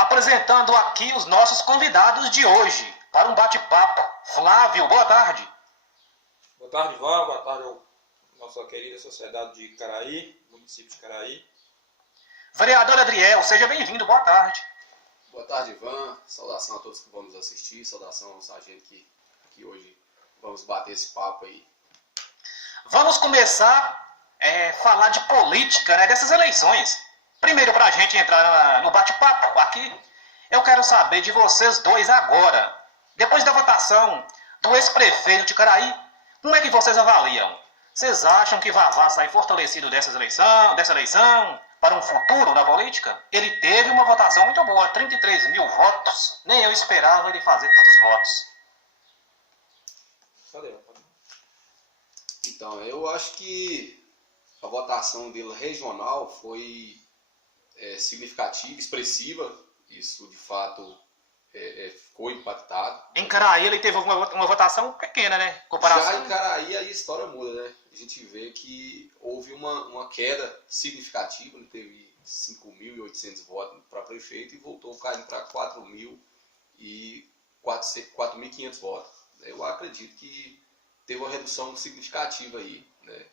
apresentando aqui os nossos convidados de hoje para um bate-papo. Flávio, boa tarde. Boa tarde, Ivan. Boa tarde, nossa querida sociedade de Caraí, município de Caraí. Vereador Adriel, seja bem-vindo, boa tarde. Boa tarde, Ivan. Saudação a todos que vão nos assistir. Saudação ao sargento que hoje vamos bater esse papo aí. Vamos começar a falar de política, né, dessas eleições. Primeiro, para a gente entrar no bate-papo aqui, eu quero saber de vocês dois agora. Depois da votação do ex-prefeito de Caraí, como é que vocês avaliam? Vocês acham que Vavá sai fortalecido dessa eleição para um futuro na política? Ele teve uma votação muito boa, 33 mil votos. Nem eu esperava ele fazer tantos votos. Cadê? Então, eu acho que a votação dele regional foi significativa, expressiva. Isso, de fato, ficou impactado. Em Caraí ele teve uma votação pequena, né? Comparação. Já em Caraí aí a história muda, né? A gente vê que houve uma queda significativa, ele teve 5.800 votos para prefeito e voltou caindo para 4.500 votos. Eu acredito que teve uma redução significativa aí, né?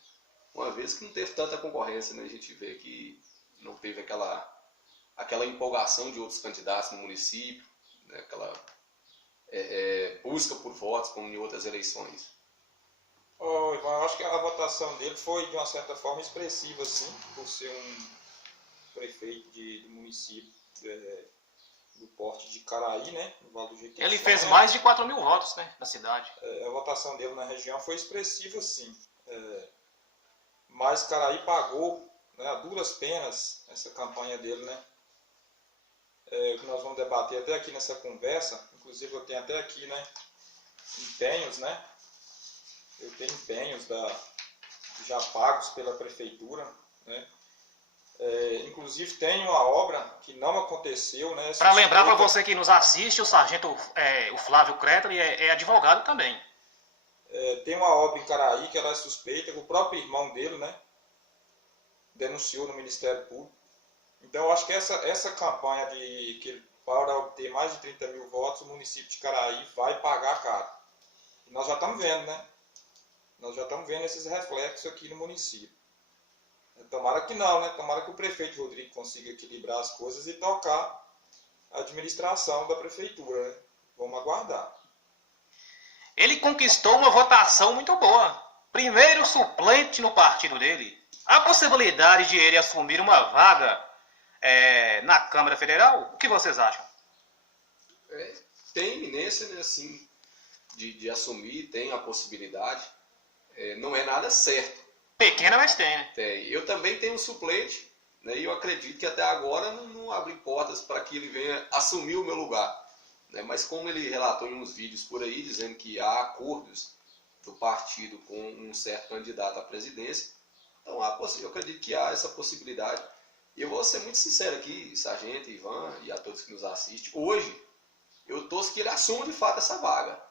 Uma vez que não teve tanta concorrência, né? A gente vê que não teve aquela empolgação de outros candidatos no município, né? Aquela busca por votos como em outras eleições. Ivan, eu acho que a votação dele foi de uma certa forma expressiva, sim, por ser um prefeito do município do porte de Caraí, né? No Vale do Jequitinhonha. Ele fez mais de 4 mil votos, né, na cidade. A votação dele na região foi expressiva, sim. Mas Caraí pagou, né, a duras penas essa campanha dele, né? Que nós vamos debater até aqui nessa conversa. Inclusive eu tenho até aqui, né, empenhos, né? Eu tenho empenhos já pagos pela prefeitura, né? Inclusive tem uma obra que não aconteceu, né? Para lembrar para você que nos assiste, o sargento o Flávio Kretli é advogado também. Tem uma obra em Caraí que ela é suspeita, que o próprio irmão dele, né, denunciou no Ministério Público. Então eu acho que essa campanha para obter mais de 30 mil votos, o município de Caraí vai pagar caro. E nós já estamos vendo, né? Nós já estamos vendo esses reflexos aqui no município. Tomara que não, né? Tomara que o prefeito Rodrigo consiga equilibrar as coisas e tocar a administração da prefeitura, né? Vamos aguardar. Ele conquistou uma votação muito boa. Primeiro suplente no partido dele. Há possibilidade de ele assumir uma vaga na Câmara Federal? O que vocês acham? Tem iminência, né, assim, de assumir, tem a possibilidade. Não é nada certo. Pequena, mas tem, né? Tem. Eu também tenho um suplente, né, e eu acredito que até agora não abre portas para que ele venha assumir o meu lugar. Né? Mas como ele relatou em uns vídeos por aí, dizendo que há acordos do partido com um certo candidato à presidência, então eu acredito que há essa possibilidade. E eu vou ser muito sincero aqui, sargento, Ivan e a todos que nos assistem. Hoje, eu torço que ele assuma de fato essa vaga,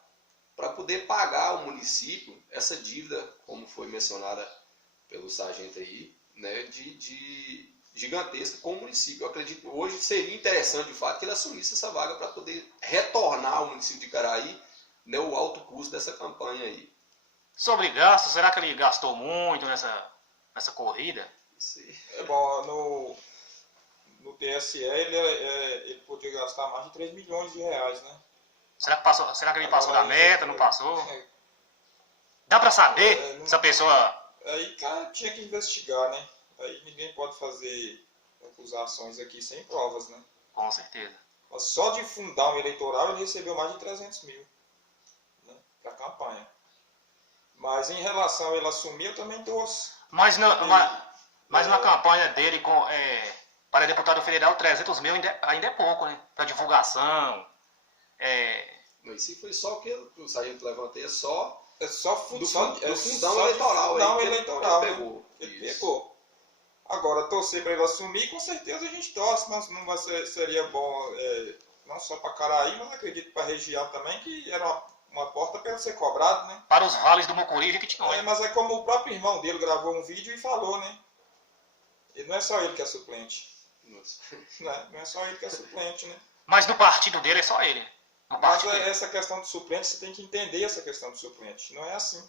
para poder pagar ao município essa dívida, como foi mencionada pelo sargento aí, né, de gigantesca com o município. Eu acredito que hoje seria interessante, de fato, que ele assumisse essa vaga para poder retornar ao município de Caraí, né, o alto custo dessa campanha aí. Sobre gastos, será que ele gastou muito nessa corrida? Sim. Bom, no TSE ele podia gastar mais de 3 milhões de reais, né? Será que ele passou da meta, não passou? É. Dá para saber se a pessoa... Aí, cara, tinha que investigar, né? Aí ninguém pode fazer acusações aqui sem provas, né? Com certeza. Mas só de fundar um eleitoral ele recebeu mais de 300 mil, né, para a campanha. Mas em relação a ele assumir, eu também torço. Mas na campanha dele para deputado federal, 300 mil ainda é pouco, né? Para divulgação. Mas se foi só o que o sargento levantei, é só do fundão eleitoral. Ele pegou. Ele pegou. Agora, torcer para ele assumir, com certeza a gente torce. Não seria bom, não só para Caraí, mas acredito para a região também, que era uma porta para ele ser cobrado, né? Para os vales do Mucuri e Jequitinhonha. Mas é como o próprio irmão dele gravou um vídeo e falou, né? E não é só ele que é suplente. Nossa. Não é só ele que é suplente, né? Mas no partido dele é só ele. No Mas partido dele. essa questão do suplente, você tem que entender essa questão do suplente. Não é assim.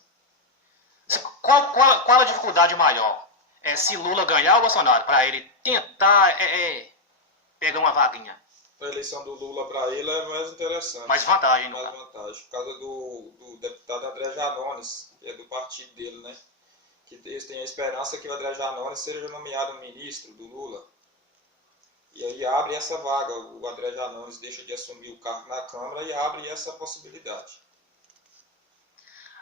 Qual a dificuldade maior? Se Lula ganhar o Bolsonaro, para ele tentar pegar uma vaguinha. A eleição do Lula para ele é mais interessante. Mais vantagem, Mais vantagem. Por causa do deputado André Janones, que é do partido dele, né? Que eles têm a esperança que o André Janones seja nomeado ministro do Lula. E aí abre essa vaga. O André Janones deixa de assumir o cargo na Câmara e abre essa possibilidade.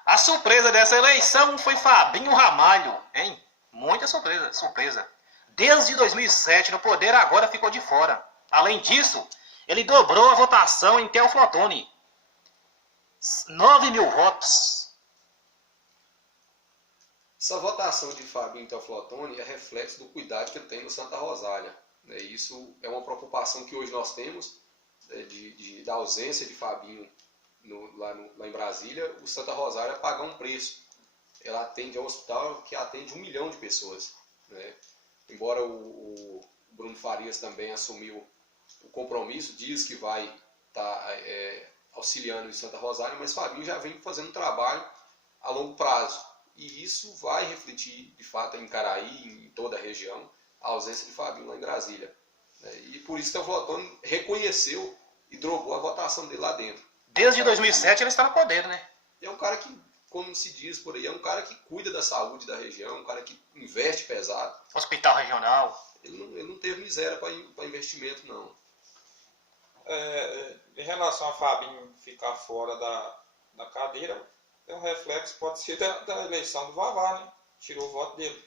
A surpresa dessa eleição foi Fabinho Ramalho, hein? Muita surpresa. Desde 2007 no poder, agora ficou de fora. Além disso, ele dobrou a votação em Teoflotone. 9 mil votos. Essa votação de Fabinho Teoflotone é reflexo do cuidado que ele tem no Santa Rosália. Isso é uma preocupação que hoje nós temos, da ausência de Fabinho lá em Brasília. O Santa Rosália pagar um preço. Ela atende ao hospital que atende 1 milhão de pessoas. Embora o Bruno Farias também assumiu o compromisso, diz que vai estar auxiliando em Santa Rosália, mas Fabinho já vem fazendo um trabalho a longo prazo. E isso vai refletir, de fato, em Caraí, em toda a região, a ausência de Fabinho lá em Brasília. E por isso que o Teoflotone reconheceu e drogou a votação dele lá dentro. Desde 2007 ele está no poder, né? É um cara que, como se diz por aí, é um cara que cuida da saúde da região, um cara que investe pesado. Hospital regional. Ele não teve miséria para investimento, não. Em relação a Fabinho ficar fora da cadeira, é um reflexo, pode ser da eleição do Vavá, né? Tirou o voto dele.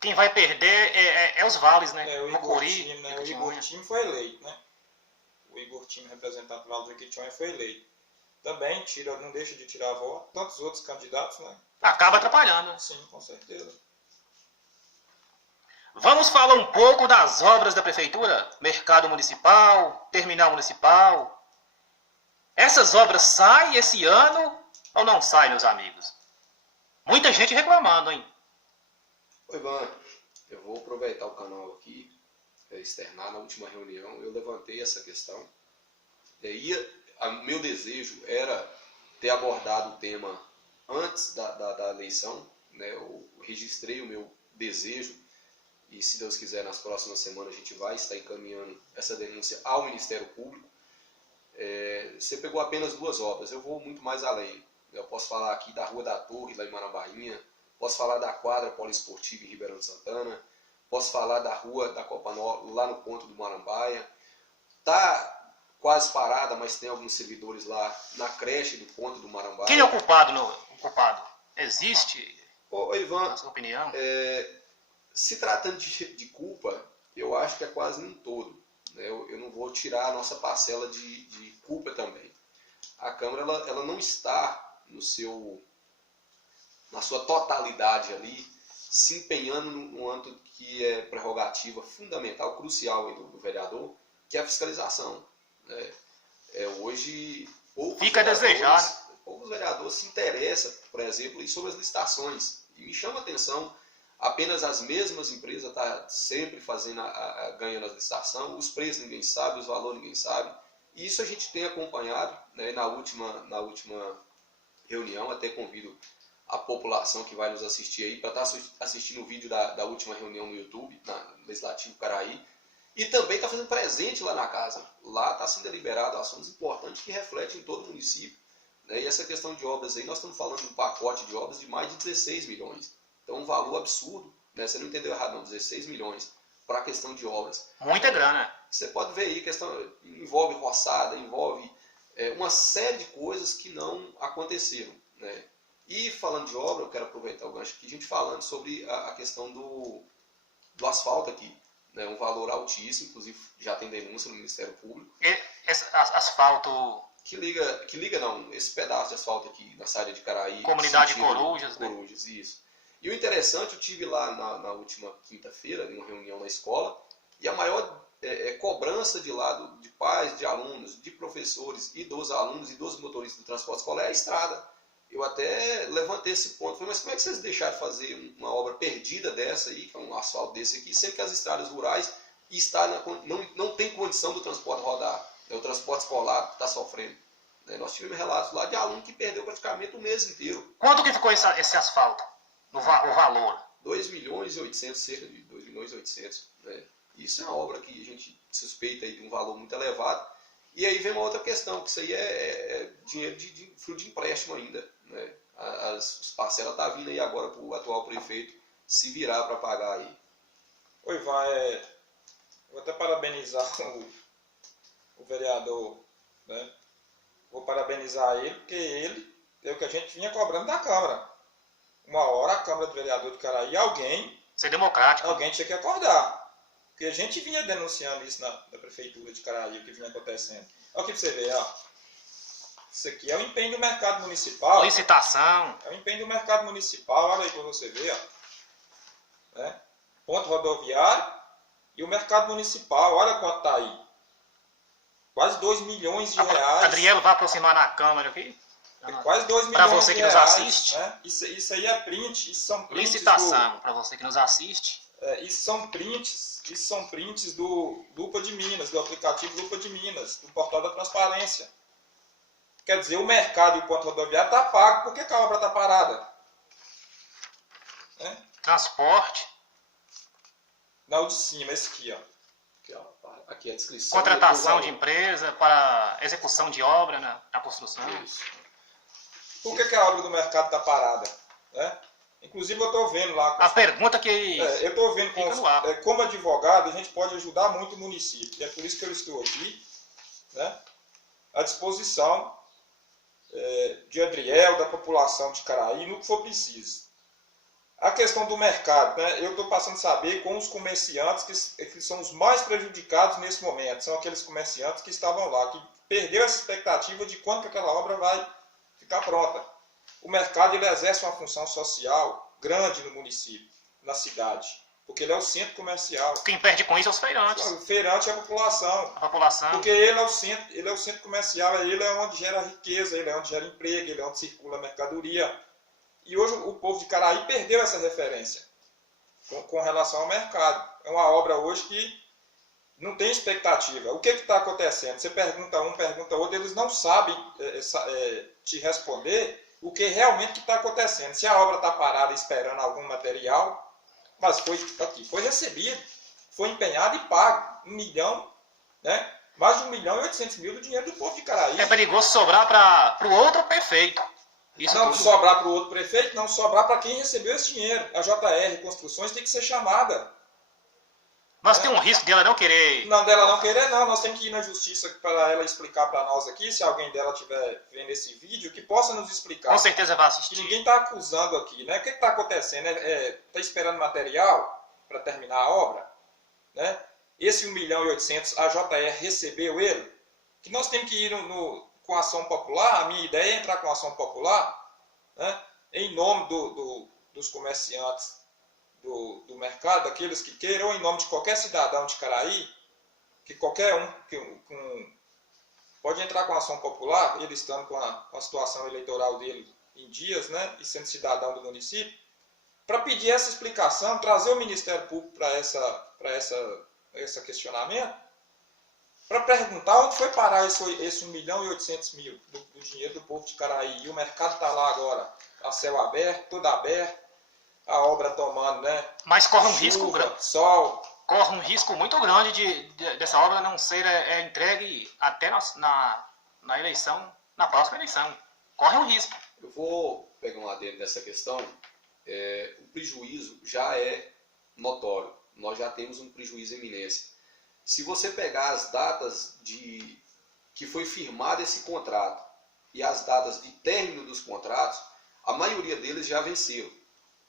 Quem vai perder é os vales, né? O Igor Time, né? O Igor Time foi eleito, né? O Igor Time, representante do Vale do Jequitinhonha, foi eleito. Também não deixa de tirar voto. Tantos outros candidatos, né? Acaba atrapalhando. Sim, com certeza. Vamos falar um pouco das obras da prefeitura? Mercado municipal, terminal municipal. Essas obras saem esse ano ou não saem, meus amigos? Muita gente reclamando, hein? Oi, Ivan, eu vou aproveitar o canal aqui, externar. Na última reunião eu levantei essa questão. Meu desejo era ter abordado o tema antes da eleição, né? Eu registrei o meu desejo e, se Deus quiser, nas próximas semanas a gente vai estar encaminhando essa denúncia ao Ministério Público. Você pegou apenas 2 obras, eu vou muito mais além. Eu posso falar aqui da Rua da Torre, lá em Marambainha, posso falar da quadra poliesportiva em Ribeirão de Santana, posso falar da Rua da Copa Nova, lá no ponto do Marambaia. Está quase parada, mas tem alguns servidores lá na creche do ponto do Marambaia. Quem é o culpado? Existe? Ô, Ivan, na sua opinião? Se tratando de culpa, eu acho que é quase um todo. Eu não vou tirar a nossa parcela de culpa também. A Câmara ela não está na sua totalidade ali, se empenhando no âmbito que é prerrogativa fundamental, crucial do vereador, que é a fiscalização. Hoje, fica a desejar. Poucos vereadores se interessam, por exemplo, sobre as licitações. E me chama a atenção, apenas as mesmas empresas estão sempre ganhando a licitação, os preços ninguém sabe, os valores ninguém sabe. E isso a gente tem acompanhado, né? Na última reunião, até convido a população que vai nos assistir aí para estar assistindo o vídeo da última reunião no YouTube, na Legislativo Caraí, e também está fazendo presente lá na casa. Lá está sendo deliberado ações importantes que refletem em todo o município. Né? E essa questão de obras aí, nós estamos falando de um pacote de obras de mais de 16 milhões. Então, um valor absurdo, né? Você não entendeu errado, não, 16 milhões para a questão de obras. Muita grana. Você pode ver aí, envolve roçada, envolve uma série de coisas que não aconteceram. Né? E falando de obra, eu quero aproveitar o gancho aqui, a gente falando sobre a questão do asfalto aqui. Né? Um valor altíssimo, inclusive já tem denúncia no Ministério Público. Asfalto... Esse pedaço de asfalto aqui na saída de Caraí. Comunidade Corujas, né? Corujas, isso. E o interessante, eu tive lá na última quinta-feira, em uma reunião na escola, e a maior cobrança de lado de pais, de alunos, de professores e dos alunos e dos motoristas do transporte escolar é a estrada. Eu até levantei esse ponto, falei, mas como é que vocês deixaram de fazer uma obra perdida dessa aí, que é um asfalto desse aqui, sendo que as estradas rurais e não tem condição do transporte rodar. O transporte escolar está sofrendo. Nós tivemos relatos lá de aluno que perdeu praticamente o mês inteiro. Quanto que ficou esse asfalto? O valor? 2 milhões e 800, cerca de 2 milhões e 800. Né? Isso é uma obra que a gente suspeita aí de um valor muito elevado. E aí vem uma outra questão, que isso aí é dinheiro de fruto de empréstimo ainda. Né? As parcelas estão vindo aí agora para o atual prefeito se virar para pagar aí. Oi, Ivan, vou até parabenizar o vereador, né? Vou parabenizar ele, porque ele é o que a gente vinha cobrando da Câmara. Uma hora a Câmara do Vereador de Caraí, Ser democrático. alguém tinha que acordar. Porque a gente vinha denunciando isso na Prefeitura de Caraí, o que vinha acontecendo. Olha aqui pra você ver, ó. Isso aqui é o empenho do mercado municipal. Licitação. É o empenho do mercado municipal, olha aí pra você ver, ó. Né? Ponto rodoviário e o mercado municipal, olha quanto tá aí. Quase 2 milhões de reais. Adrielo, vai aproximar na câmera aqui. Quase 2 milhões Para você que de nos reais, assiste. né? Isso aí é print, isso são prints. Licitação, para você que nos assiste. Isso são prints do Lupa de Minas, do aplicativo Lupa de Minas, do portal da transparência. Quer dizer, o mercado e o ponto rodoviário está pago, por que a obra está parada? Né? Transporte. Não, o de cima, esse aqui, ó. Aqui é a descrição. Contratação de empresa para execução de obra na construção. Isso. Por que a obra do mercado está parada? Né? Inclusive eu estou vendo lá... A pergunta que... eu estou vendo como advogado, a gente pode ajudar muito o município. E é por isso que eu estou aqui, né, à disposição de Adriel, da população de Caraí, no que for preciso. A questão do mercado, né, eu estou passando a saber com os comerciantes que são os mais prejudicados nesse momento. São aqueles comerciantes que estavam lá, que perdeu essa expectativa de quando que aquela obra vai ficar pronta. O mercado ele exerce uma função social grande no município, na cidade, porque ele é o centro comercial. Quem perde com isso é os feirantes. O feirante é a população. A população. Porque ele é o centro comercial, ele é onde gera riqueza, ele é onde gera emprego, ele é onde circula a mercadoria. E hoje o povo de Caraí perdeu essa referência com relação ao mercado. É uma obra hoje que não tem expectativa. O que está acontecendo? Você pergunta um, pergunta outro, eles não sabem te responder o que realmente está acontecendo. Se a obra está parada esperando algum material, mas foi recebido, foi empenhado e pago. 1 milhão, né? Mais de 1.800.000 do dinheiro do povo de Caraí. É perigoso sobrar para o outro prefeito. Isso não tudo. Sobrar para o outro prefeito, não sobrar para quem recebeu esse dinheiro. A JR Construções tem que ser chamada. Nós temos um risco dela não querer... Não, dela não querer, não. Nós temos que ir na justiça para ela explicar para nós aqui, se alguém dela estiver vendo esse vídeo, que possa nos explicar. Com certeza vai Que assistir. ninguém está acusando aqui, né? O que está acontecendo? Está esperando material para terminar a obra? Né? Esse 1.800.000, a JR recebeu ele? Que nós temos que ir com ação popular. A minha ideia é entrar com ação popular, né? Em nome dos comerciantes do mercado, daqueles que queiram, em nome de qualquer cidadão de Caraí, que qualquer um pode entrar com ação popular, ele estando com a situação eleitoral dele em dias, né, e sendo cidadão do município, para pedir essa explicação, trazer o Ministério Público para esse questionamento, para perguntar onde foi parar esse 1.800.000 do dinheiro do povo de Caraí. E o mercado está lá agora, a céu aberto, tudo aberto, a obra tomando, né? Mas corre um chuva, risco grande. sol. Corre um risco muito grande dessa obra não ser entregue até na eleição, na próxima eleição. Corre um risco. Eu vou pegar um adendo dessa questão. O prejuízo já é notório. Nós já temos um prejuízo em iminência. Se você pegar as datas que foi firmado esse contrato e as datas de término dos contratos, a maioria deles já venceram.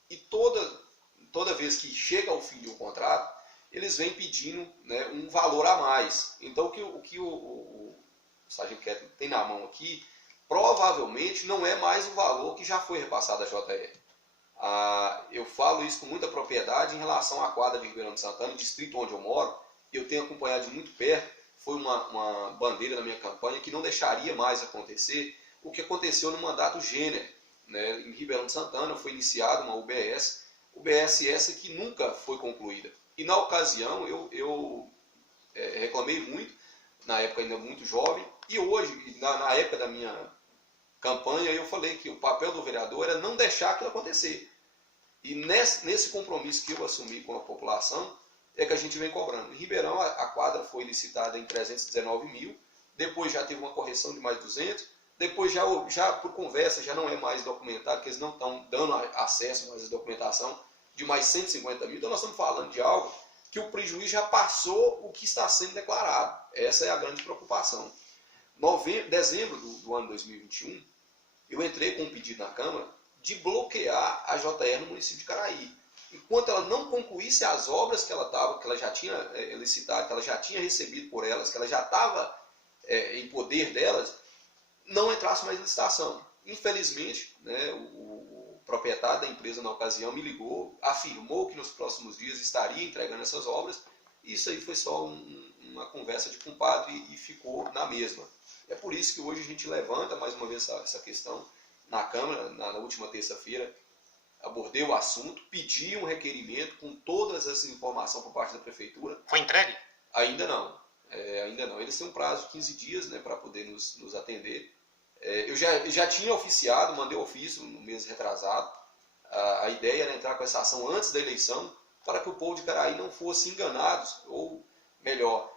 E toda vez que chega ao fim de um contrato, eles vêm pedindo, né, um valor a mais. Então o que o Sargento Kettler tem na mão aqui, provavelmente não é mais o valor que já foi repassado à JR. Eu falo isso com muita propriedade em relação à quadra de Ribeirão de Santana, distrito onde eu moro. Eu tenho acompanhado de muito perto, foi uma bandeira da minha campanha que não deixaria mais acontecer o que aconteceu no mandato Gêner. Né? Em Ribeirão de Santana foi iniciada uma UBS essa que nunca foi concluída. E na ocasião eu reclamei muito, na época ainda muito jovem, e hoje, na época da minha campanha, eu falei que o papel do vereador era não deixar aquilo acontecer. E nesse compromisso que eu assumi com a população, é que a gente vem cobrando. Em Ribeirão, a quadra foi licitada em 319 mil, depois já teve uma correção de mais 200, depois já por conversa, já não é mais documentado, que eles não estão dando acesso mais à documentação, de mais 150 mil. Então nós estamos falando de algo que o prejuízo já passou o que está sendo declarado. Essa é a grande preocupação. Dezembro do ano 2021, eu entrei com um pedido na Câmara de bloquear a JR no município de Caraí. Enquanto ela não concluísse as obras que ela já tinha licitado, que ela já tinha recebido por elas, que ela já estava em poder delas, não entrasse mais em licitação. Infelizmente, né, o proprietário da empresa na ocasião me ligou, afirmou que nos próximos dias estaria entregando essas obras, e isso aí foi só uma conversa de compadre e ficou na mesma. É por isso que hoje a gente levanta mais uma vez essa questão na Câmara. Na última terça-feira abordei o assunto, pedi um requerimento com todas essas informações por parte da Prefeitura. Foi entregue? Ainda não. Ainda não. Eles têm um prazo de 15 dias, né, para poder nos atender. Eu já tinha oficiado, mandei ofício no mês retrasado. A ideia era entrar com essa ação antes da eleição, para que o povo de Caraí não fosse enganado, ou melhor,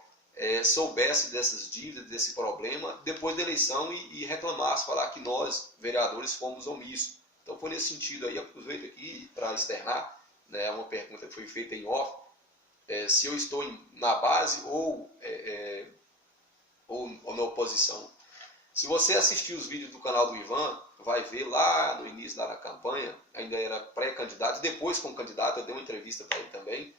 soubesse dessas dívidas, desse problema, depois da eleição e reclamasse, falar que nós, vereadores, fomos omissos. Então foi nesse sentido aí, aproveito aqui para externar, né, uma pergunta que foi feita em off, se eu estou na base ou na oposição. Se você assistir os vídeos do canal do Ivan, vai ver lá no início da campanha, ainda era pré-candidato, depois como candidato, eu dei uma entrevista para ele também,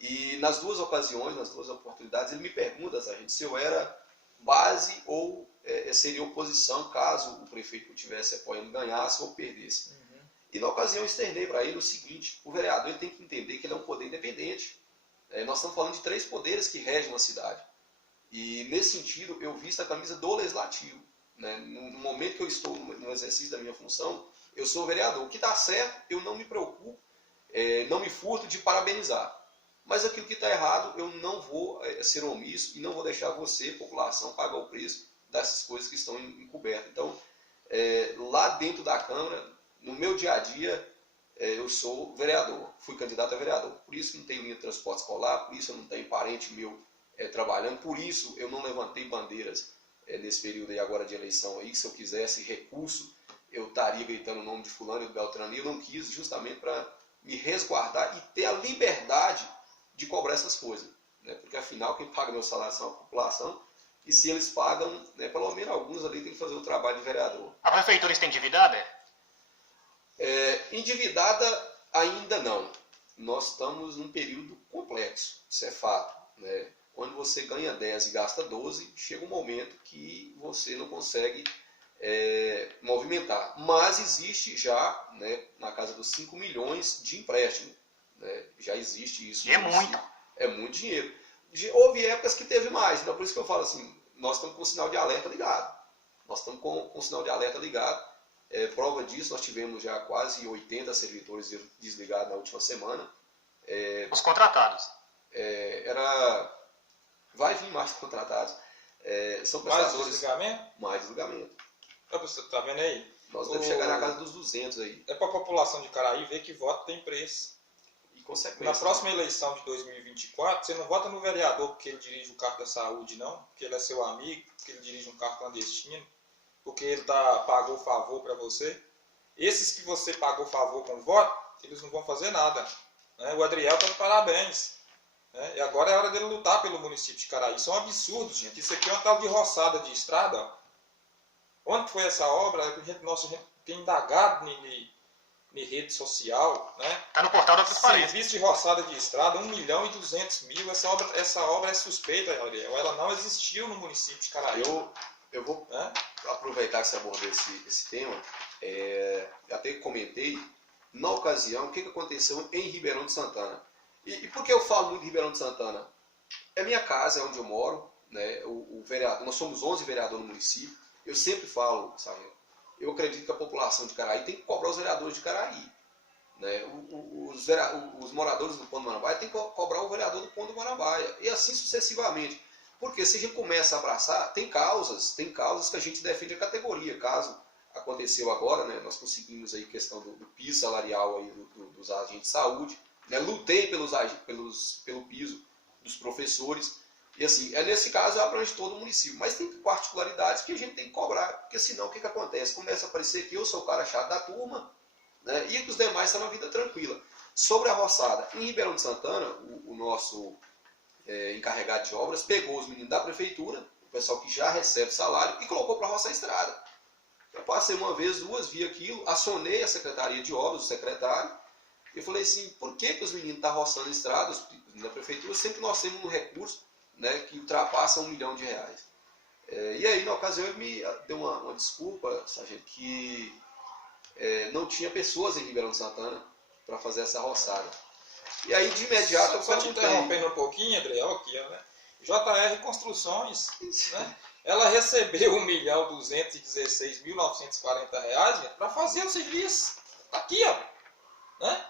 e nas duas ocasiões, nas duas oportunidades, ele me pergunta, se eu era base ou seria oposição caso o prefeito que eu estivesse apoiando ganhasse ou perdesse. Uhum. E na ocasião eu externei para ele o seguinte: o vereador ele tem que entender que ele é um poder independente. Nós estamos falando de 3 poderes que regem uma cidade. E nesse sentido eu visto a camisa do legislativo. Né? No momento que eu estou no exercício da minha função, eu sou vereador. O que está certo, eu não me preocupo, não me furto de parabenizar. Mas aquilo que está errado, eu não vou ser omisso e não vou deixar você, população, pagar o preço dessas coisas que estão encobertas. Então, lá dentro da Câmara, no meu dia a dia, eu sou vereador, fui candidato a vereador. Por isso não tenho linha de transporte escolar, por isso eu não tenho parente meu trabalhando, por isso eu não levantei bandeiras nesse período aí agora de eleição aí, que se eu quisesse recurso, eu estaria gritando o nome de fulano e do Beltrano, e eu não quis justamente para me resguardar e ter a liberdade de cobrar essas coisas, né? Porque afinal quem paga meu salário são a população, e se eles pagam, né, pelo menos alguns ali tem que fazer o trabalho de vereador. A prefeitura está endividada? Endividada ainda não. Nós estamos num período complexo, isso é fato, né? Quando você ganha 10 e gasta 12, chega um momento que você não consegue movimentar. Mas existe já, né, na casa dos 5 milhões de empréstimo. Né? Já existe isso. E é muito. É muito dinheiro. Houve épocas que teve mais, então por isso que eu falo assim, nós estamos com o sinal de alerta ligado. Nós estamos com o sinal de alerta ligado. Prova disso, nós tivemos já quase 80 servidores desligados na última semana. Os contratados. Vai vir mais contratados. São prestadores. Mais desligamento? Mais desligamento. Você está vendo aí? Nós devemos chegar na casa dos 200 aí. É para a população de Caraí ver que voto tem preço. E consequência. Na próxima eleição de 2024, você não vota no vereador porque ele dirige o carro da saúde, não. Porque ele é seu amigo, porque ele dirige um carro clandestino, porque ele pagou favor para você. Esses que você pagou favor com voto, eles não vão fazer nada. Né? O Adriel está de parabéns. Né? E agora é hora dele lutar pelo município de Caraí. Isso é um absurdo, gente. Isso aqui é uma tal de roçada de estrada. Ó. Onde foi essa obra? A gente tem indagado em rede social. Né? Está no portal da transparência. Serviço de roçada de estrada, 1.200.000. Essa obra é suspeita, Ariel. Ela não existiu no município de Caraí. Eu vou aproveitar que você abordou esse tema. Até comentei, na ocasião, o que aconteceu em Ribeirão de Santana. E por que eu falo muito de Ribeirão de Santana? É minha casa, é onde eu moro. Né? O vereador, nós somos 11 vereadores no município. Eu sempre falo, sabe, eu acredito que a população de Caraí tem que cobrar os vereadores de Caraí. né? Os moradores do Pão do Marambaia têm que cobrar o vereador do Pão do Marambaia, e assim sucessivamente. Porque se a gente começa a abraçar, tem causas que a gente defende a categoria. Caso aconteceu agora, né, nós conseguimos aí questão do piso salarial aí dos agentes de saúde, né, lutei pelo piso dos professores, e assim, nesse caso abrange todo o município, mas tem particularidades que a gente tem que cobrar, porque senão o que acontece? Começa a parecer que eu sou o cara chato da turma, né, e que os demais estão na vida tranquila. Sobre a roçada, em Ribeirão de Santana, o nosso encarregado de obras pegou os meninos da prefeitura, o pessoal que já recebe salário, e colocou para roçar a estrada. Eu passei uma vez, duas, vi aquilo, acionei a Secretaria de Obras, o secretário, e eu falei assim, por que os meninos estão roçando estradas na prefeitura, sempre que nós temos um recurso, né, que ultrapassa R$1 milhão. E aí, na ocasião, ele me deu uma desculpa, sargento, que não tinha pessoas em Ribeirão de Santana para fazer essa roçada. E aí, de imediato, eu só te interrompendo um pouquinho, André, aqui, né? JR Construções, né? Ela recebeu R$1.216.940 para fazer o serviço. Tá aqui, ó. Né?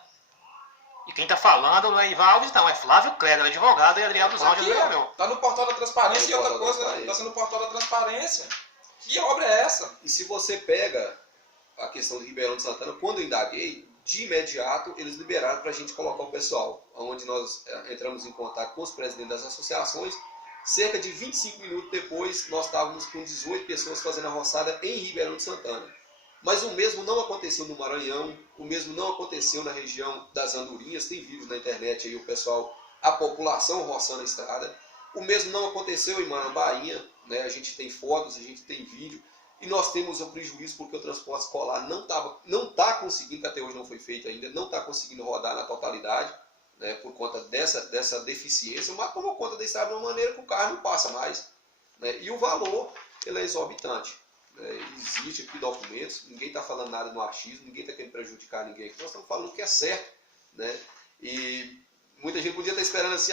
E quem tá falando não é Ivan Alves, não, é Flávio Kleber, advogado, e Adriano dos Anjos resolveu. Tá no portal da transparência e outra coisa, tá no portal da transparência. Que obra é essa? E se você pega a questão de Ribeirão de Santana, quando eu indaguei, de imediato eles liberaram para a gente colocar o pessoal, onde nós entramos em contato com os presidentes das associações. Cerca de 25 minutos depois, nós estávamos com 18 pessoas fazendo a roçada em Ribeirão de Santana. Mas o mesmo não aconteceu no Maranhão, o mesmo não aconteceu na região das Andorinhas, tem vídeos na internet aí, o pessoal, a população roçando a estrada. O mesmo não aconteceu em Marambainha, né? A gente tem fotos, a gente tem vídeo, e nós temos o prejuízo porque o transporte escolar não está conseguindo, que até hoje não foi feito ainda, não está conseguindo rodar na totalidade, né, por conta dessa deficiência, mas tomou conta da estrada de uma maneira que o carro não passa mais. Né? E o valor ele é exorbitante. Existe aqui documentos, ninguém está falando nada no achismo, ninguém está querendo prejudicar ninguém, nós estamos falando o que é certo, né? E muita gente podia estar esperando assim,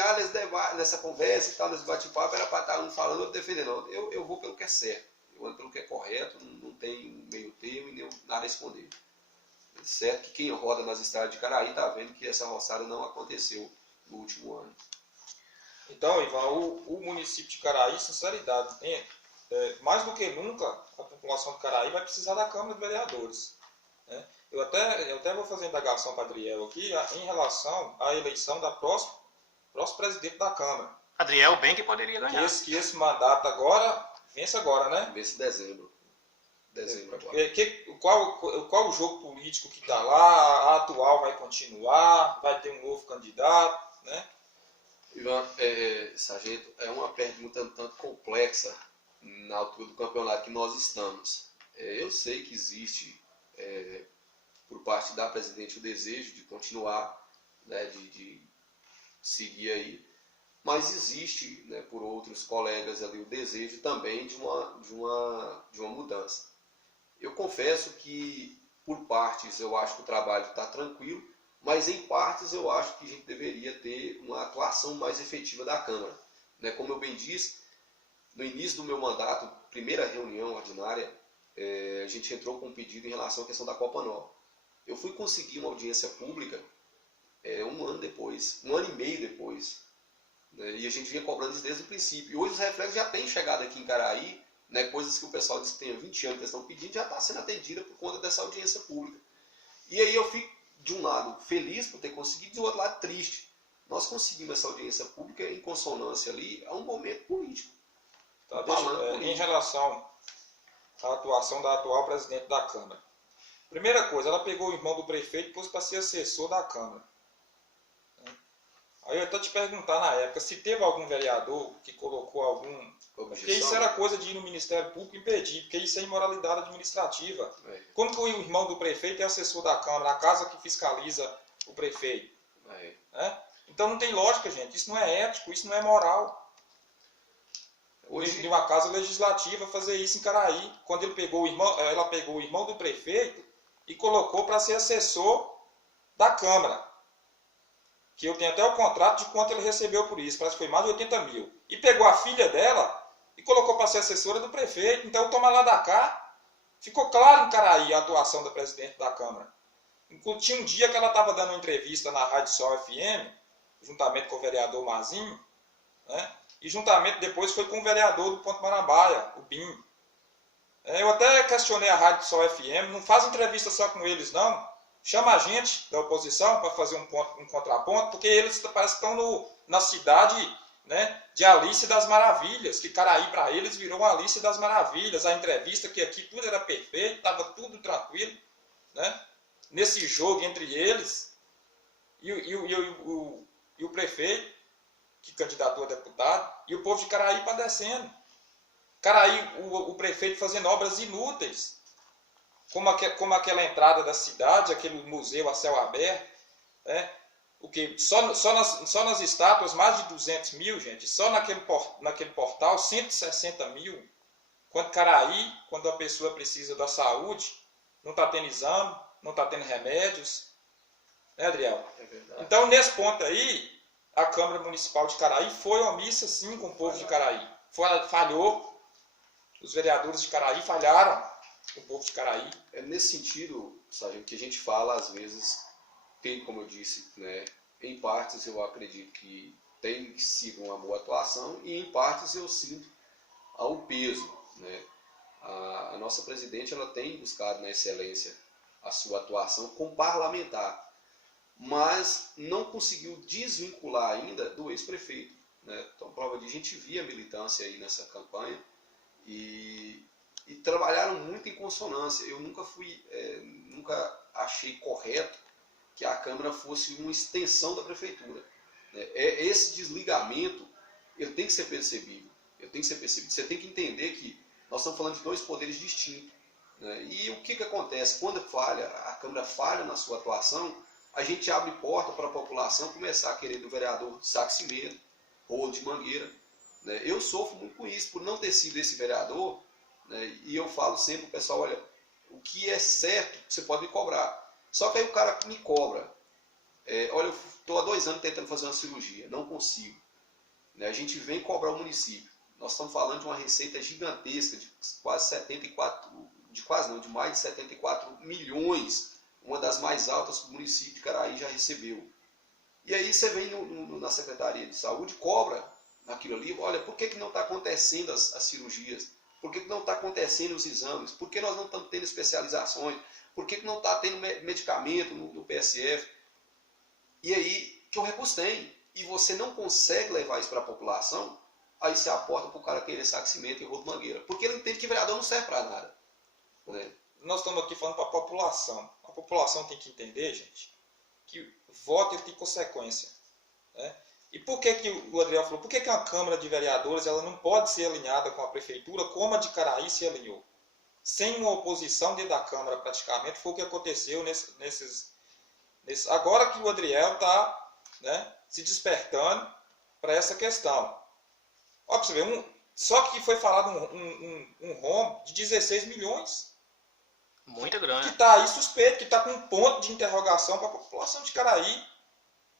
nessa conversa e tal, nesse bate-papo, era para estar um falando, outro defendendo. Não, eu vou pelo que é certo, eu ando pelo que é correto, não tenho meio termo e nem nada a esconder. É certo que quem roda nas estradas de Caraí está vendo que essa roçada não aconteceu no último ano. Então, Ivan, o município de Caraí, sinceridade, mais do que nunca, a população de Caraí vai precisar da Câmara de Vereadores. Né? Eu até vou fazer indagação para Adriel aqui em relação à eleição da próximo presidente da Câmara. Adriel bem que poderia ganhar. Que esse mandato agora, vence agora, né? Vence em dezembro. Agora. Qual o jogo político que está lá? A atual vai continuar? Vai ter um novo candidato? Né? Ivan, sargento, é uma pergunta um tanto complexa na altura do campeonato que nós estamos. Eu sei que existe, por parte da presidente, o desejo de continuar, né, de seguir aí, mas existe, né, por outros colegas ali, o desejo também de uma mudança. Eu confesso que, por partes, eu acho que o trabalho está tranquilo, mas em partes eu acho que a gente deveria ter uma atuação mais efetiva da Câmara. Né? Como eu bem disse, no início do meu mandato, primeira reunião ordinária, a gente entrou com um pedido em relação à questão da Copa Nova. Eu fui conseguir uma audiência pública um ano e meio depois. Né? E a gente vinha cobrando isso desde o princípio. E hoje os reflexos já têm chegado aqui em Caraí, né? Coisas que o pessoal diz que tem 20 anos que estão pedindo, já está sendo atendida por conta dessa audiência pública. E aí eu fico, de um lado, feliz por ter conseguido, do outro lado, triste. Nós conseguimos essa audiência pública em consonância ali a um momento político. Tá, em relação à atuação da atual presidente da Câmara. Primeira coisa, ela pegou o irmão do prefeito e pôs para ser assessor da Câmara. Aí eu até te perguntar na época se teve algum vereador que colocou algum... Porque isso era coisa de ir no Ministério Público e impedir, porque isso é imoralidade administrativa. Como que o irmão do prefeito é assessor da Câmara, a casa que fiscaliza o prefeito? Então não tem lógica, gente. Isso não é ético, isso não é moral. Hoje de uma casa legislativa fazer isso em Caraí, quando ela pegou o irmão do prefeito e colocou para ser assessor da Câmara. Que eu tenho até o contrato de quanto ele recebeu por isso, parece que foi mais de 80 mil. E pegou a filha dela e colocou para ser assessora do prefeito. Então, toma lá da cá. Ficou claro em Caraí a atuação da presidente da Câmara. Tinha um dia que ela estava dando uma entrevista na Rádio Sol FM, juntamente com o vereador Mazinho, né? E juntamente depois foi com o vereador do Ponto Marambaia, o BIM. Eu até questionei a Rádio Sol FM, não faz entrevista só com eles não, chama a gente da oposição para fazer um contraponto, porque eles parece que estão na cidade, né, de Alice das Maravilhas, que Caraí para eles virou uma Alice das Maravilhas, a entrevista que aqui tudo era perfeito, estava tudo tranquilo, né, nesse jogo entre eles e o prefeito, que candidatou a deputado, e o povo de Caraí padecendo. Caraí, o prefeito fazendo obras inúteis, como aquela entrada da cidade, aquele museu a céu aberto, né? O que só nas estátuas, mais de 200 mil, gente, só naquele portal, 160 mil. Quando Caraí, quando a pessoa precisa da saúde, não está tendo exame, não está tendo remédios, né, Adriel? É verdade. Então, nesse ponto aí, a Câmara Municipal de Caraí foi omissa, sim, com o povo de Caraí. Falhou. Os vereadores de Caraí falharam com o povo de Caraí. É nesse sentido, Sargento, que a gente fala, às vezes, tem, como eu disse, né, em partes eu acredito que tem sido uma boa atuação e em partes eu sinto o peso, né? A nossa presidente, ela tem buscado na excelência a sua atuação como parlamentar, mas não conseguiu desvincular ainda do ex-prefeito, né? Então, prova de a gente via militância aí nessa campanha e trabalharam muito em consonância. Eu nunca achei correto que a Câmara fosse uma extensão da Prefeitura, né? Esse desligamento ele tem que ser percebido. Você tem que entender que nós estamos falando de dois poderes distintos, né? E o que acontece? Quando a Câmara falha na sua atuação, a gente abre porta para a população começar a querer do vereador de Saco Cimento ou de Mangueira, né? Eu sofro muito com isso, por não ter sido esse vereador, né? E eu falo sempre para o pessoal, olha, o que é certo, você pode me cobrar. Só que aí o cara me cobra. Olha, eu estou há 2 anos tentando fazer uma cirurgia, não consigo, né? A gente vem cobrar o município. Nós estamos falando de uma receita gigantesca, de de mais de 74 milhões, uma das mais altas que o município de Caraí já recebeu. E aí você vem na Secretaria de Saúde, cobra aquilo ali, olha, por que não está acontecendo as cirurgias? Por que não está acontecendo os exames? Por que nós não estamos tendo especializações? Por que não está tendo medicamento no PSF? E aí, que o recurso tem, e você não consegue levar isso para a população, aí você aporta para o cara querer Saco Cimento e Rodo Mangueira. Porque ele entende que vereador não serve para nada, né? Nós estamos aqui falando para a população. A população tem que entender, gente, que voto ele tem consequência, né? E por que o Adriel falou? Por que uma Câmara de Vereadores ela não pode ser alinhada com a Prefeitura como a de Caraí se alinhou? Sem uma oposição dentro da Câmara, praticamente, foi o que aconteceu agora que o Adriel está, né, se despertando para essa questão. Ó, pra você ver, só que foi falado um rombo de 16 milhões. Muito grande. Que está aí suspeito, que está com um ponto de interrogação para a população de Caraí.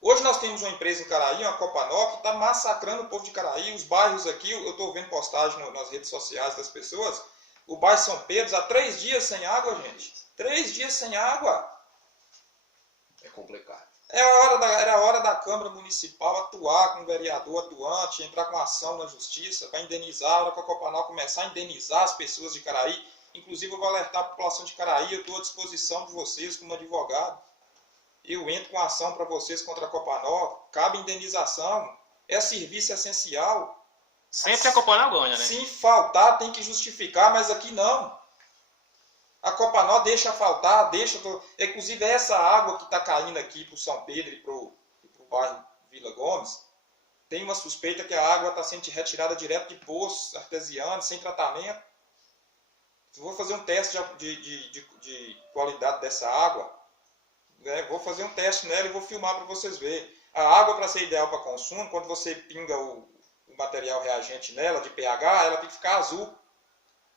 Hoje nós temos uma empresa em Caraí, uma Copanó, que está massacrando o povo de Caraí. Os bairros aqui, eu estou vendo postagem nas redes sociais das pessoas. O bairro São Pedro, há 3 dias sem água, gente. 3 dias sem água. É complicado. Era a hora da Câmara Municipal atuar com o vereador atuante, entrar com ação na justiça para indenizar, a hora que a Copanó começar a indenizar as pessoas de Caraí. Inclusive, eu vou alertar a população de Caraí, eu estou à disposição de vocês como advogado. Eu entro com ação para vocês contra a Copanó, cabe indenização, é serviço essencial. Sempre a Copanó ganha, né? Se faltar, tem que justificar, mas aqui não. A Copanó deixa faltar, inclusive essa água que está caindo aqui para o São Pedro e para o bairro Vila Gomes, tem uma suspeita que a água está sendo retirada direto de poços artesianos, sem tratamento. Eu vou fazer um teste de qualidade dessa água, né? Vou fazer um teste nela e vou filmar para vocês verem. A água, para ser ideal para consumo, quando você pinga o material reagente nela, de pH, ela tem que ficar azul.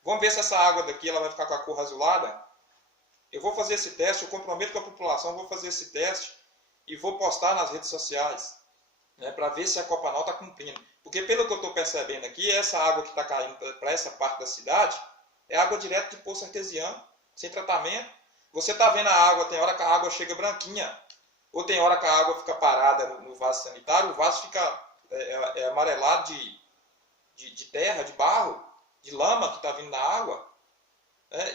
Vamos ver se essa água daqui ela vai ficar com a cor azulada? Eu vou fazer esse teste, eu comprometo com a população, vou fazer esse teste e vou postar nas redes sociais, né, para ver se a Copanó está cumprindo. Porque pelo que eu estou percebendo aqui, essa água que está caindo para essa parte da cidade é água direto de poço artesiano, sem tratamento. Você está vendo a água, tem hora que a água chega branquinha, ou tem hora que a água fica parada no vaso sanitário, o vaso fica amarelado de terra, de barro, de lama que está vindo da água.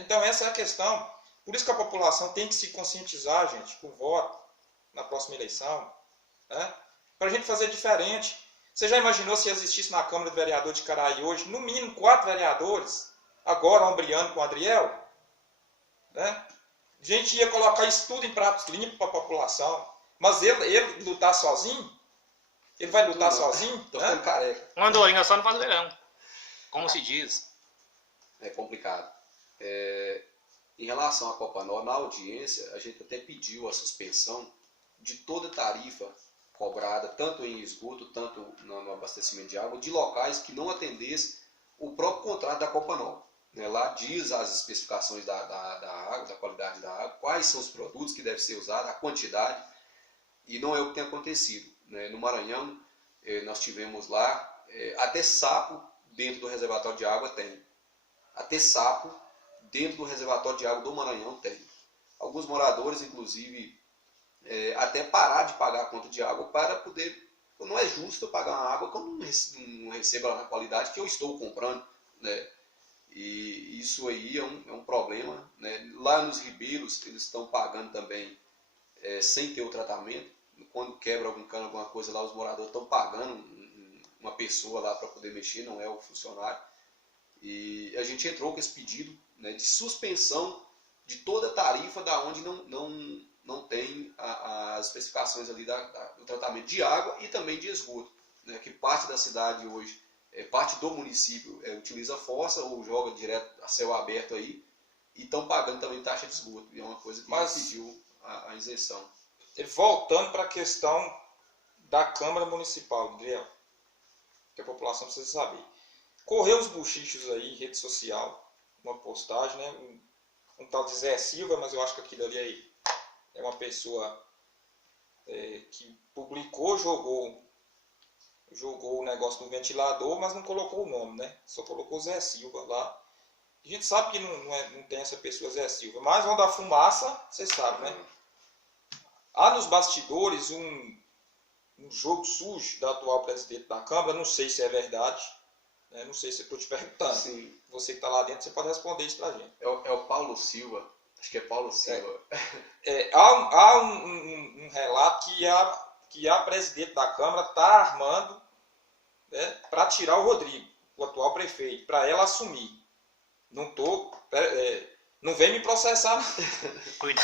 Então essa é a questão. Por isso que a população tem que se conscientizar, gente, com o voto na próxima eleição, né? Para a gente fazer diferente. Você já imaginou se existisse na Câmara de Vereador de Caraí hoje, no mínimo 4 vereadores, agora ombreando com o Adriel, né? A gente ia colocar isso tudo em pratos limpos para a população. Mas ele lutar sozinho? Ele vai lutar sozinho? Tô ficando careca. Uma andorinha só não faz verão, como se diz. É complicado. Em relação à Copa Nova, na audiência, a gente até pediu a suspensão de toda tarifa cobrada, tanto em esgoto, tanto no abastecimento de água, de locais que não atendessem o próprio contrato da Copa Nova. Lá diz as especificações da água, da qualidade da água, quais são os produtos que devem ser usados, a quantidade, e não é o que tem acontecido. No Maranhão, nós tivemos lá, até sapo dentro do reservatório de água tem. Até sapo dentro do reservatório de água do Maranhão tem. Alguns moradores, inclusive, até parar de pagar a conta de água para poder... Não é justo eu pagar uma água que eu não recebo na qualidade que eu estou comprando, né? E isso aí é um problema, né? Lá nos ribeiros, eles estão pagando também sem ter o tratamento. Quando quebra algum cano, alguma coisa lá, os moradores estão pagando uma pessoa lá para poder mexer, não é o funcionário. E a gente entrou com esse pedido, né, de suspensão de toda a tarifa da onde não tem as especificações ali do tratamento de água e também de esgoto, né, que parte da cidade hoje, parte do município utiliza força ou joga direto a céu aberto aí e estão pagando também taxa de esgoto. E é uma coisa que pediu a isenção. Voltando para a questão da Câmara Municipal, Adriel, que a população precisa saber. Correu os buchichos aí em rede social, uma postagem, né? Um tal de Zé Silva, mas eu acho que aquilo ali é uma pessoa que publicou, jogou o negócio no ventilador, mas não colocou o nome, né? Só colocou Zé Silva lá. A gente sabe que não tem essa pessoa Zé Silva, mas onde a fumaça, você sabe, né? Há nos bastidores um jogo sujo da atual presidente da Câmara, não sei se é verdade, né? Não sei se eu estou te perguntando. Sim. Você que está lá dentro, você pode responder isso para a gente. É o Paulo Silva, acho que é Paulo Silva. Há um relato que a presidente da Câmara está armando, né, para tirar o Rodrigo, o atual prefeito, para ela assumir. Não vem me processar, não.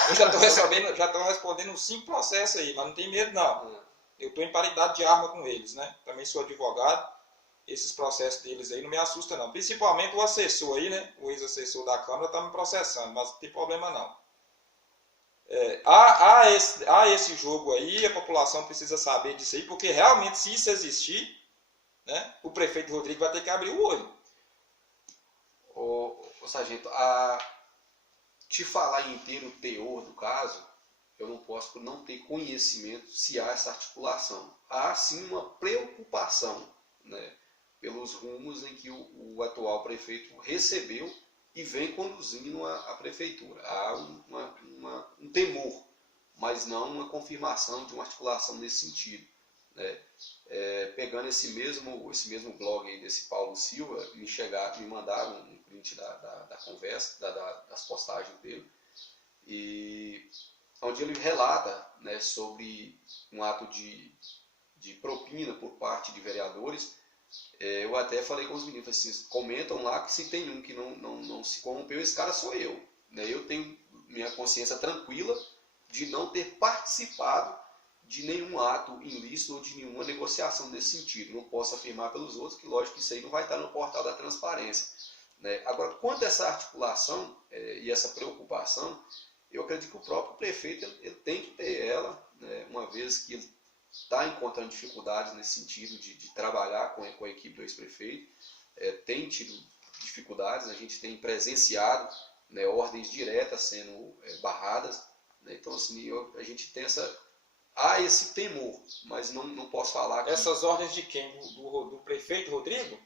Eu já estou respondendo 5 processos aí, mas não tem medo não. Eu estou em paridade de arma com eles, né? Também sou advogado. Esses processos deles aí não me assustam não. Principalmente o assessor aí, né? O ex-assessor da Câmara está me processando, mas não tem problema não. Há esse jogo aí, a população precisa saber disso aí, porque realmente se isso existir, né, o prefeito Rodrigo vai ter que abrir o olho. Ô sargento, te falar inteiro o teor do caso, eu não posso por não ter conhecimento se há essa articulação. Há sim uma preocupação, né, pelos rumos em que o atual prefeito recebeu e vem conduzindo a prefeitura. Há um temor, mas não uma confirmação de uma articulação nesse sentido, né? Pegando esse mesmo blog aí desse Paulo Silva, me mandaram um print da conversa, das postagens dele, e onde ele relata, né, sobre um ato de propina por parte de vereadores. Eu até falei com os meninos, assim, comentam lá que se tem um que não se corrompeu, esse cara sou eu, né? Eu tenho minha consciência tranquila de não ter participado de nenhum ato ilícito ou de nenhuma negociação nesse sentido. Não posso afirmar pelos outros, que lógico que isso aí não vai estar no portal da transparência, né? Agora, quanto a essa articulação e essa preocupação, eu acredito que o próprio prefeito ele tem que ter ela, né, uma vez que ele está encontrando dificuldades nesse sentido de trabalhar com a equipe do ex-prefeito, tem tido dificuldades, a gente tem presenciado, né, ordens diretas sendo barradas, né? Então assim, a gente tem há esse temor, mas não posso falar que... Essas ordens de quem? Do prefeito Rodrigo?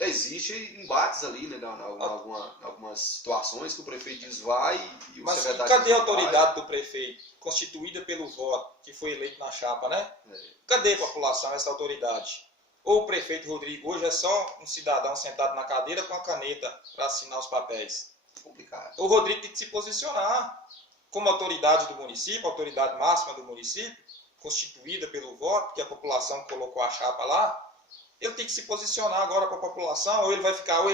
Existe embates ali, né, algumas situações que o prefeito diz vai e o Mas secretário cadê a diz vai. autoridade do prefeito, constituída pelo voto, que foi eleito na chapa, né? Cadê a população, essa autoridade? Ou o prefeito Rodrigo hoje é só um cidadão sentado na cadeira com a caneta para assinar os papéis? Complicado. O Rodrigo tem que se posicionar como autoridade do município, autoridade máxima do município, constituída pelo voto, que a população colocou a chapa lá. Ele tem que se posicionar agora para a população, ou ele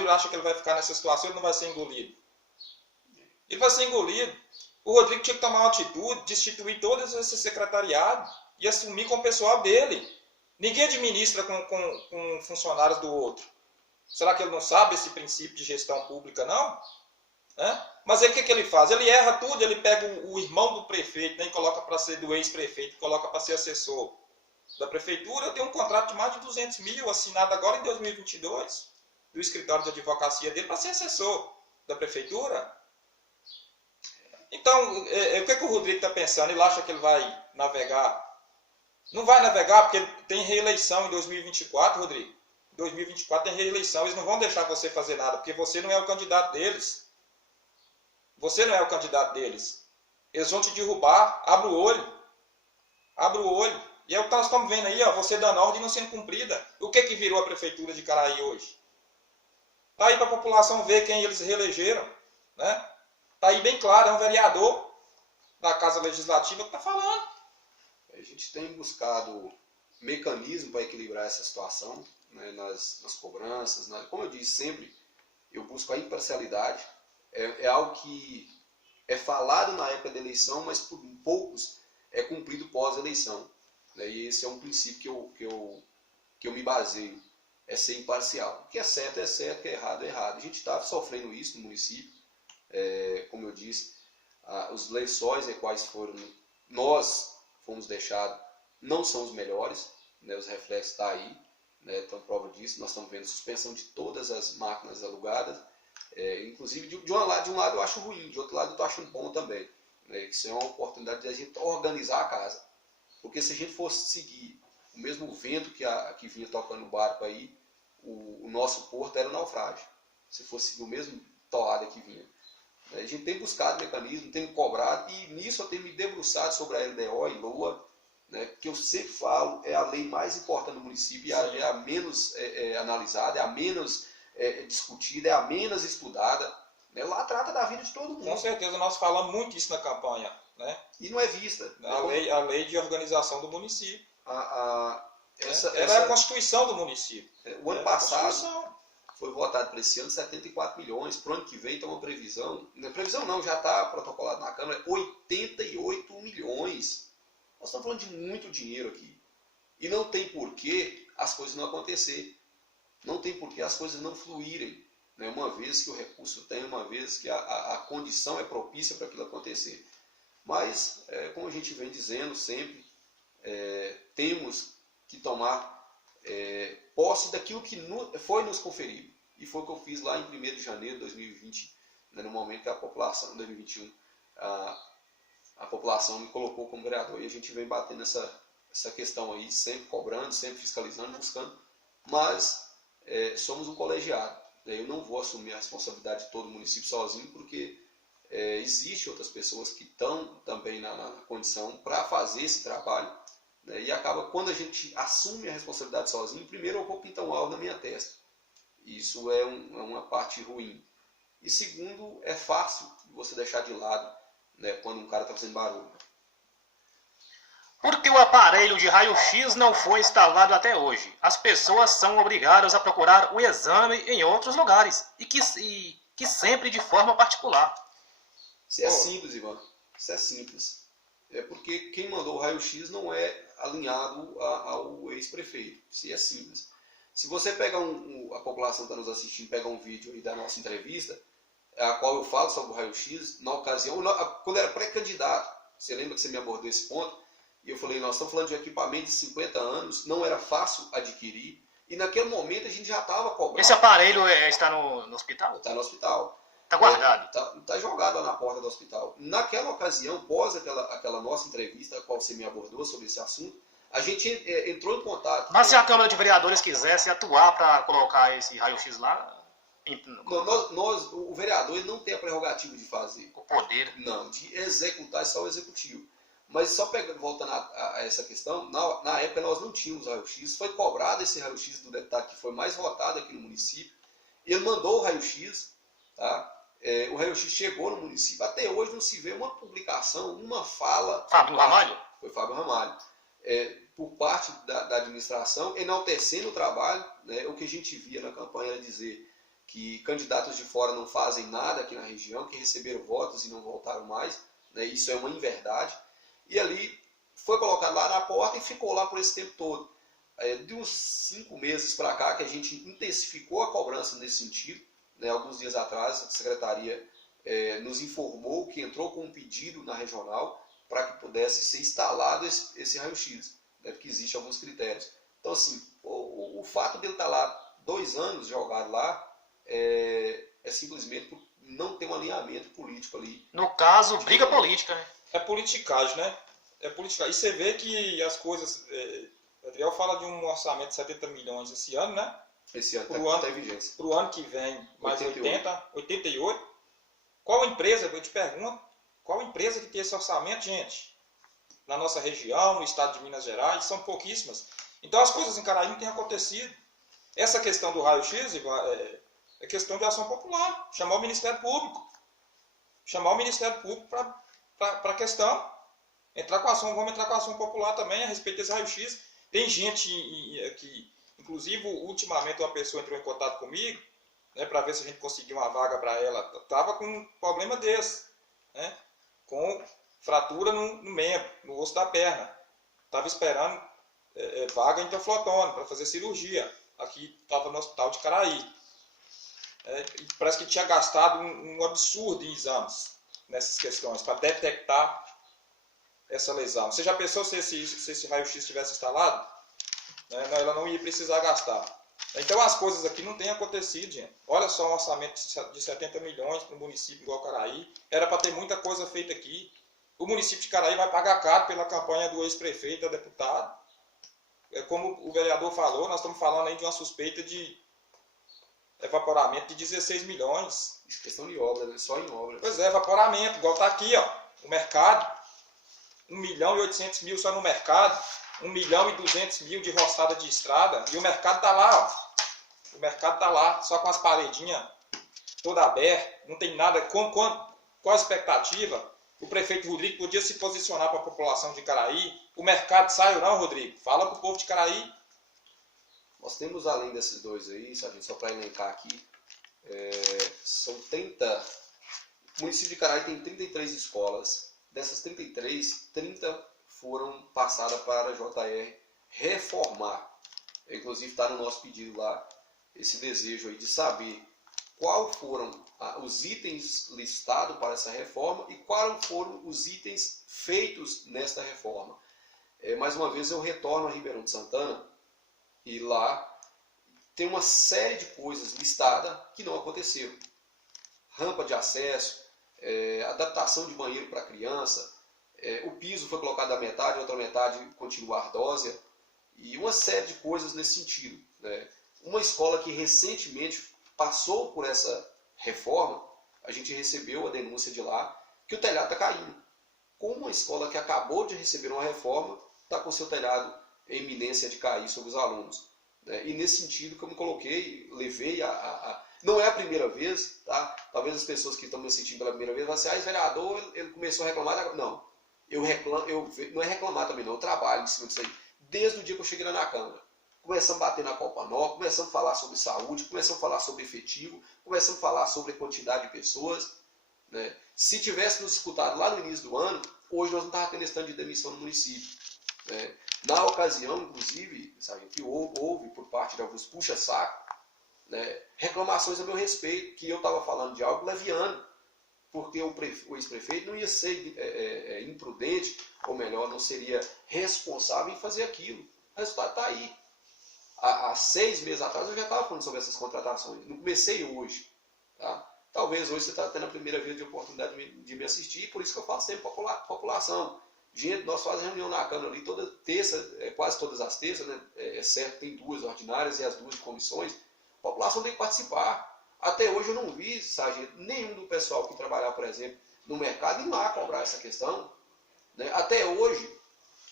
acha que ele vai ficar nessa situação, ele não vai ser engolido. Ele vai ser engolido. O Rodrigo tinha que tomar uma atitude, destituir todos esses secretariados e assumir com o pessoal dele. Ninguém administra com funcionários do outro. Será que ele não sabe esse princípio de gestão pública, não? Mas aí o que ele faz? Ele erra tudo, ele pega o irmão do prefeito, né, e coloca para ser do ex-prefeito, coloca para ser assessor da prefeitura. Eu tenho um contrato de mais de 200 mil assinado agora em 2022 do escritório de advocacia dele para ser assessor da prefeitura. Então, o que o Rodrigo está pensando? Ele acha que ele vai navegar? Não vai navegar porque tem reeleição em 2024, Rodrigo. Em 2024 tem reeleição, eles não vão deixar você fazer nada, porque você não é o candidato deles. Você não é o candidato deles. Eles vão te derrubar. Abre o olho. Abre o olho. E é o que nós estamos vendo aí, ó, você dando ordem e não sendo cumprida. O que virou a prefeitura de Caraí hoje? Está aí para a população ver quem eles reelegeram. Né? Está aí bem claro, é um vereador da Casa Legislativa que está falando. A gente tem buscado mecanismo para equilibrar essa situação, né, nas cobranças. Como eu disse sempre, eu busco a imparcialidade. É algo que é falado na época da eleição, mas por poucos é cumprido pós-eleição. E esse é um princípio que eu me baseio, é ser imparcial. O que é certo, o que é errado. A gente está sofrendo isso no município. Como eu disse, os lençóis em quais nós fomos deixados não são os melhores, né, os reflexos estão aí, né, então prova disso. Nós estamos vendo suspensão de todas as máquinas alugadas. Inclusive, de um lado eu acho ruim, de outro lado eu estou achando bom também. Né, que isso é uma oportunidade de a gente organizar a casa. Porque se a gente fosse seguir o mesmo vento que vinha tocando o barco aí, o nosso porto era naufrágio. Se fosse seguir o mesmo toada que vinha. A gente tem buscado mecanismos, tem cobrado, e nisso eu tenho me debruçado sobre a LDO e LOA, né, que eu sempre falo, é a lei mais importante do município, é a menos analisada, é a menos discutida, é a menos estudada. Né, lá trata da vida de todo mundo. Com certeza, nós falamos muito isso na campanha. Né? E não é vista. A lei de organização do município. Ela é a Constituição do município. O ano passado foi votado para esse ano 74 milhões. Para o ano que vem tem uma previsão. Não é previsão não, já está protocolado na Câmara, 88 milhões. Nós estamos falando de muito dinheiro aqui. E não tem porquê as coisas não acontecer. Não tem porquê as coisas não fluírem. Né? Uma vez que o recurso tem, uma vez que a condição é propícia para aquilo acontecer. Mas, como a gente vem dizendo sempre, temos que tomar posse daquilo que foi nos conferido. E foi o que eu fiz lá em 1º de janeiro de 2020, né, no momento que a população, em 2021, a população me colocou como vereador. E a gente vem batendo essa questão aí, sempre cobrando, sempre fiscalizando, buscando. Mas somos um colegiado. Né? Eu não vou assumir a responsabilidade de todo o município sozinho, porque existem outras pessoas que estão também na condição para fazer esse trabalho, né? E acaba, quando a gente assume a responsabilidade sozinho, primeiro eu vou pintar um alvo na minha testa. Isso é uma parte ruim. E segundo, é fácil você deixar de lado, né, quando um cara está fazendo barulho. Porque o aparelho de raio-x não foi instalado até hoje. As pessoas são obrigadas a procurar o exame em outros lugares e que sempre de forma particular. Isso é simples, Ivan. Isso é simples. É porque quem mandou o raio-x não é alinhado ao ex-prefeito. Isso é simples. Se você pega a população que está nos assistindo, pega um vídeo aí da nossa entrevista, a qual eu falo sobre o raio-x, na ocasião, quando era pré-candidato, você lembra que você me abordou esse ponto? E eu falei, nós estamos falando de um equipamento de 50 anos, não era fácil adquirir, e naquele momento a gente já estava cobrando. Esse aparelho está no hospital? Está no hospital. Está guardado? Está jogado lá na porta do hospital. Naquela ocasião, após aquela nossa entrevista, a qual você me abordou sobre esse assunto, A gente entrou em contato... Mas se a Câmara de Vereadores quisesse atuar para colocar esse raio-x lá, o vereador ele não tem a prerrogativa de fazer. o poder. Não, de executar é só o executivo. Mas só voltando a essa questão, na época nós não tínhamos raio-x, foi cobrado esse raio-x do deputado que foi mais votado aqui no município, ele mandou o raio-x, tá? O raio-x chegou no município, até hoje não se vê uma publicação, uma fala... Fábio Ramalho? Foi Fábio Ramalho. Por parte da administração, enaltecendo o trabalho, né? O que a gente via na campanha era dizer que candidatos de fora não fazem nada aqui na região, que receberam votos e não voltaram mais, né? Isso é uma inverdade. E ali foi colocado lá na porta e ficou lá por esse tempo todo. De uns 5 meses para cá que a gente intensificou a cobrança nesse sentido, né? Alguns dias atrás a secretaria nos informou que entrou com um pedido na regional para que pudesse ser instalado esse raio-x, né? Porque existem alguns critérios. Então assim, o fato dele estar lá 2 anos jogado lá é simplesmente por não ter um alinhamento político ali. No caso, briga política, né? É politicagem, né? É politicagem. E você vê que as coisas... O Adriel fala de um orçamento de 70 milhões esse ano, né? Esse ano está em vigência. Para o ano que vem, mais 88. 88. Qual empresa, eu te pergunto, qual empresa que tem esse orçamento, gente? Na nossa região, no estado de Minas Gerais, são pouquíssimas. Então as coisas em Caraí não têm acontecido. Essa questão do raio-x é questão de ação popular. Chamar o Ministério Público. Chamar o Ministério Público para a questão. Vamos entrar com ação popular também a respeito desse raio-x. Tem gente aqui, inclusive ultimamente uma pessoa entrou em contato comigo, né, para ver se a gente conseguia uma vaga para ela. Estava com um problema desse, né, com fratura no membro, no osso da perna. Estava esperando vaga interflotone para fazer cirurgia. Aqui estava no hospital de Caraí. E parece que tinha gastado um absurdo em exames nessas questões, para detectar essa lesão. Você já pensou se esse raio-x tivesse instalado? Ela não ia precisar gastar. Então as coisas aqui não têm acontecido, gente. Olha só um orçamento de 70 milhões para um município igual Caraí. Era para ter muita coisa feita aqui. O município de Caraí vai pagar caro pela campanha do ex-prefeito, da deputado. Como o vereador falou, nós estamos falando aí de uma suspeita de evaporamento de 16 milhões. Isso é questão de obra, né? Só em obra. Pois é, evaporamento, igual está aqui, ó, o mercado. 1.800.000 só no mercado. 1.200.000 de roçada de estrada. E o mercado está lá, ó. O mercado está lá, só com as paredinhas toda aberta. Não tem nada. Qual a expectativa? O prefeito Rodrigo podia se posicionar para a população de Caraí. O mercado sai ou não, Rodrigo? Fala para o povo de Caraí. Nós temos, além desses dois aí, só para elencar aqui, são 30... O município de Caraí tem 33 escolas. Dessas 33, 30 foram passadas para a JR reformar. Inclusive está no nosso pedido lá, esse desejo aí de saber quais foram os itens listados para essa reforma e quais foram os itens feitos nesta reforma. Mais uma vez eu retorno a Ribeirão de Santana e lá tem uma série de coisas listadas que não aconteceram. Rampa de acesso, adaptação de banheiro para criança, o piso foi colocado a metade, a outra metade continua ardósia, e uma série de coisas nesse sentido, né? Uma escola que recentemente passou por essa reforma, a gente recebeu a denúncia de lá que o telhado está caindo. Como uma escola que acabou de receber uma reforma está com seu telhado em iminência de cair sobre os alunos, né? E nesse sentido que eu me coloquei, levei não é a primeira vez, tá? Talvez as pessoas que estão me assistindo pela primeira vez vão assim, esse vereador ele começou a reclamar. Não, não é reclamar também não, eu trabalho em cima disso aí. Desde o dia que eu cheguei lá na Câmara. Começamos a bater na Copa Nova, começamos a falar sobre saúde, começamos a falar sobre efetivo, começamos a falar sobre quantidade de pessoas, né? Se tivesse nos escutado lá no início do ano, hoje nós não estávamos tendo esse tanto de demissão no município, né? Na ocasião, inclusive, sabe, que houve por parte de alguns puxa-saco, né, reclamações a meu respeito, que eu estava falando de algo leviano, porque o ex-prefeito não ia ser imprudente, ou melhor, não seria responsável em fazer aquilo. O resultado está aí. Há 6 meses atrás eu já estava falando sobre essas contratações. Não comecei hoje. Tá? Talvez hoje você está tendo a primeira vez de oportunidade de me assistir, por isso que eu falo sempre população. Gente, nós fazemos reunião na Câmara ali toda terça, quase todas as terças, né? Certo, tem 2 ordinárias e as 2 comissões. A população tem que participar. Até hoje eu não vi, sargento, nenhum do pessoal que trabalhar, por exemplo, no mercado ir lá cobrar essa questão. Né? Até hoje,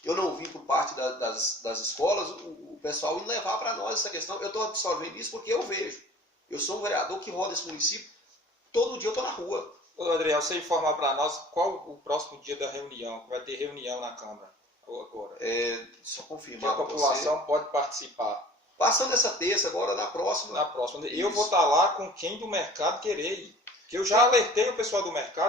eu não vi por parte das escolas o pessoal ir levar para nós essa questão. Eu estou absorvendo isso porque eu vejo. Eu sou um vereador que roda esse município, todo dia eu estou na rua. Ô, Adriel, você informar para nós qual o próximo dia da reunião, que vai ter reunião na Câmara agora. Só Que confirmar a população pode participar. Passando essa terça, agora na próxima. Eu vou estar lá com quem do mercado querer ir. Que eu já alertei o pessoal do mercado.